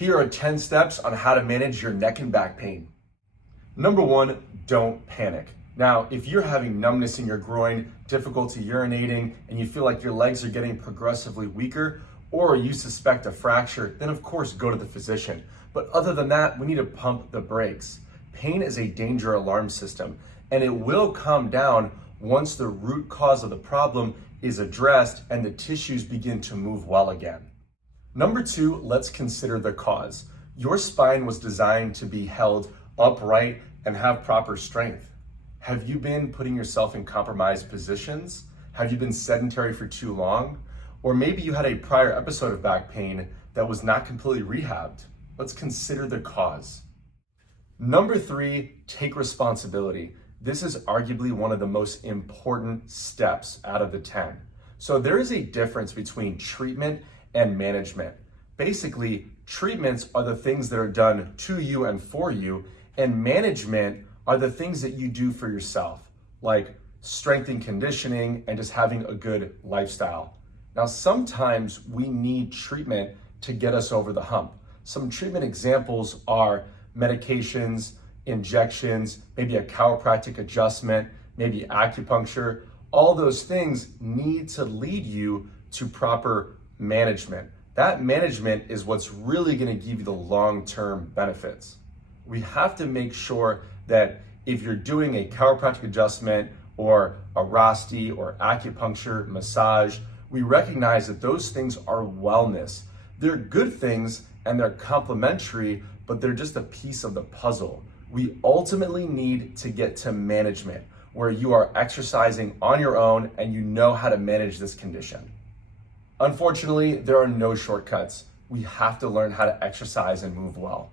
Here are 10 steps on how to manage your neck and back pain. Number 1, don't panic. Now, if you're having numbness in your groin, difficulty urinating, and you feel like your legs are getting progressively weaker, or you suspect a fracture, then of course go to the physician. But other than that, we need to pump the brakes. Pain is a danger alarm system, and it will calm down once the root cause of the problem is addressed and the tissues begin to move well again. Number 2, let's consider the cause. Your spine was designed to be held upright and have proper strength. Have you been putting yourself in compromised positions? Have you been sedentary for too long? Or maybe you had a prior episode of back pain that was not completely rehabbed. Let's consider the cause. Number 3, take responsibility. This is arguably one of the most important steps out of the 10. So there is a difference between treatment and management. Basically, treatments are the things that are done to you and for you, and management are the things that you do for yourself, like strength and conditioning and just having a good lifestyle. Now, sometimes we need treatment to get us over the hump. Some treatment examples are medications, injections, maybe a chiropractic adjustment, maybe acupuncture. All those things need to lead you to proper management. That management is what's really going to give you the long-term benefits. We have to make sure that if you're doing a chiropractic adjustment or a Rasti or acupuncture, massage, we recognize that those things are wellness. They're good things and they're complementary, but they're just a piece of the puzzle. We ultimately need to get to management, where you are exercising on your own and you know how to manage this condition. Unfortunately, there are no shortcuts. We have to learn how to exercise and move well.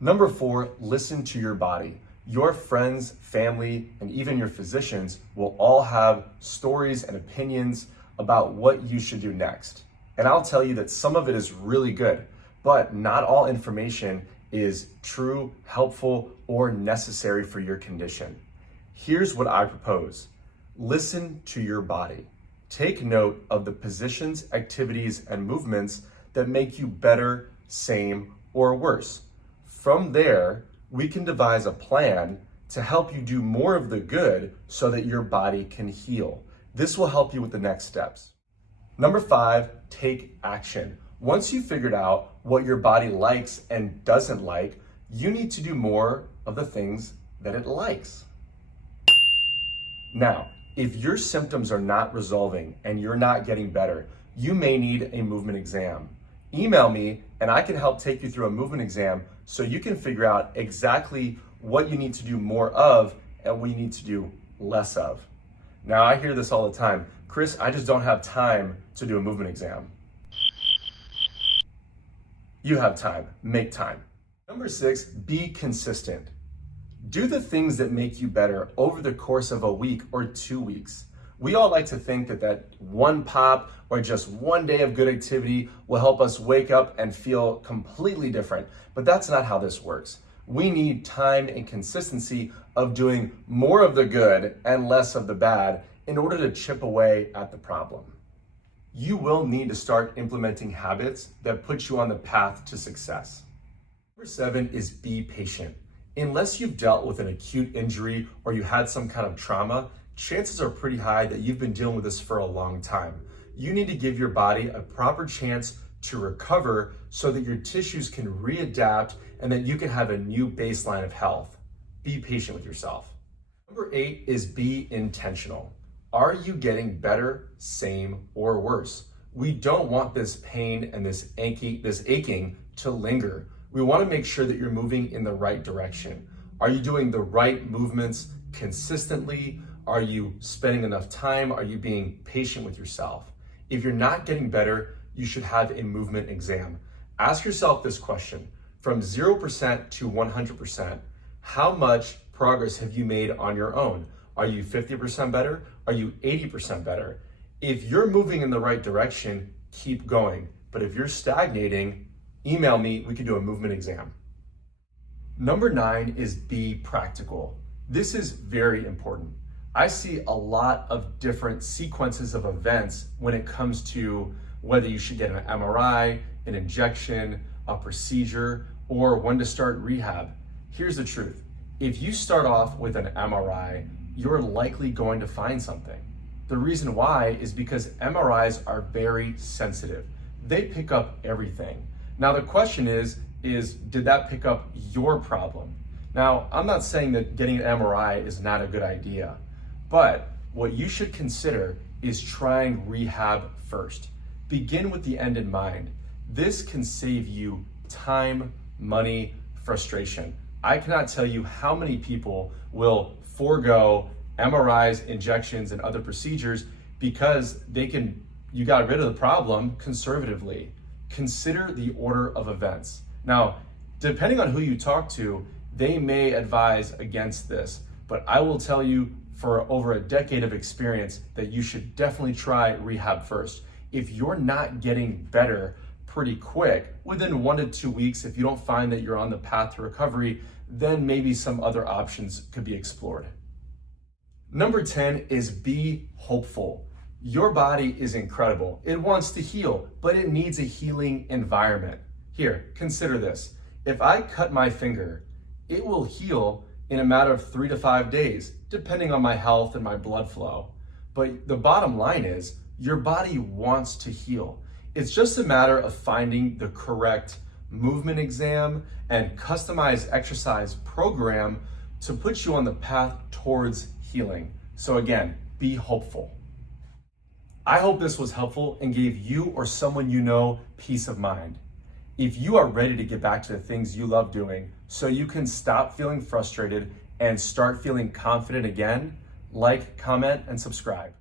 Number 4, listen to your body. Your friends, family, and even your physicians will all have stories and opinions about what you should do next. And I'll tell you that some of it is really good, but not all information is true, helpful, or necessary for your condition. Here's what I propose. Listen to your body. Take note of the positions, activities, and movements that make you better, same, or worse. From there, we can devise a plan to help you do more of the good so that your body can heal. This will help you with the next steps. Number 5, take action. Once you've figured out what your body likes and doesn't like, you need to do more of the things that it likes. Now, if your symptoms are not resolving and you're not getting better, you may need a movement exam. Email me and I can help take you through a movement exam so you can figure out exactly what you need to do more of and what you need to do less of. Now, I hear this all the time. Chris, I just don't have time to do a movement exam. You have time. Make time. Number 6, be consistent. Do the things that make you better over the course of a week or 2 weeks. We all like to think that one pop or just one day of good activity will help us wake up and feel completely different, but that's not how this works. We need time and consistency of doing more of the good and less of the bad in order to chip away at the problem. You will need to start implementing habits that put you on the path to success. Number 7 is be patient. Unless you've dealt with an acute injury or you had some kind of trauma, chances are pretty high that you've been dealing with this for a long time. You need to give your body a proper chance to recover so that your tissues can readapt and that you can have a new baseline of health. Be patient with yourself. Number 8 is be intentional. Are you getting better, same, or worse? We don't want this pain and this aching to linger. We want to make sure that you're moving in the right direction. Are you doing the right movements consistently? Are you spending enough time? Are you being patient with yourself? If you're not getting better, you should have a movement exam. Ask yourself this question: from 0% to 100%, how much progress have you made on your own? Are you 50% better? Are you 80% better? If you're moving in the right direction, keep going. But if you're stagnating, email me, we can do a movement exam. Number 9 is be practical. This is very important. I see a lot of different sequences of events when it comes to whether you should get an MRI, an injection, a procedure, or when to start rehab, here's the truth. If you start off with an MRI, you're likely going to find something. The reason why is because MRIs are very sensitive. They pick up everything. Now the question is did that pick up your problem? Now, I'm not saying that getting an MRI is not a good idea, but what you should consider is trying rehab first. Begin with the end in mind. This can save you time, money, frustration. I cannot tell you how many people will forego MRIs, injections, and other procedures because you got rid of the problem conservatively. Consider the order of events. Now, depending on who you talk to, they may advise against this, but I will tell you for over a decade of experience that you should definitely try rehab first. If you're not getting better pretty quick, within 1 to 2 weeks, if you don't find that you're on the path to recovery, then maybe some other options could be explored. Number 10 is be hopeful. Your body is incredible. It wants to heal, but it needs a healing environment. Here, consider this. If I cut my finger, it will heal in a matter of 3 to 5 days, depending on my health and my blood flow. But the bottom line is, your body wants to heal. It's just a matter of finding the correct movement exam and customized exercise program to put you on the path towards healing. So again, be hopeful. I hope this was helpful and gave you or someone you know peace of mind. If you are ready to get back to the things you love doing so you can stop feeling frustrated and start feeling confident again, like, comment, and subscribe.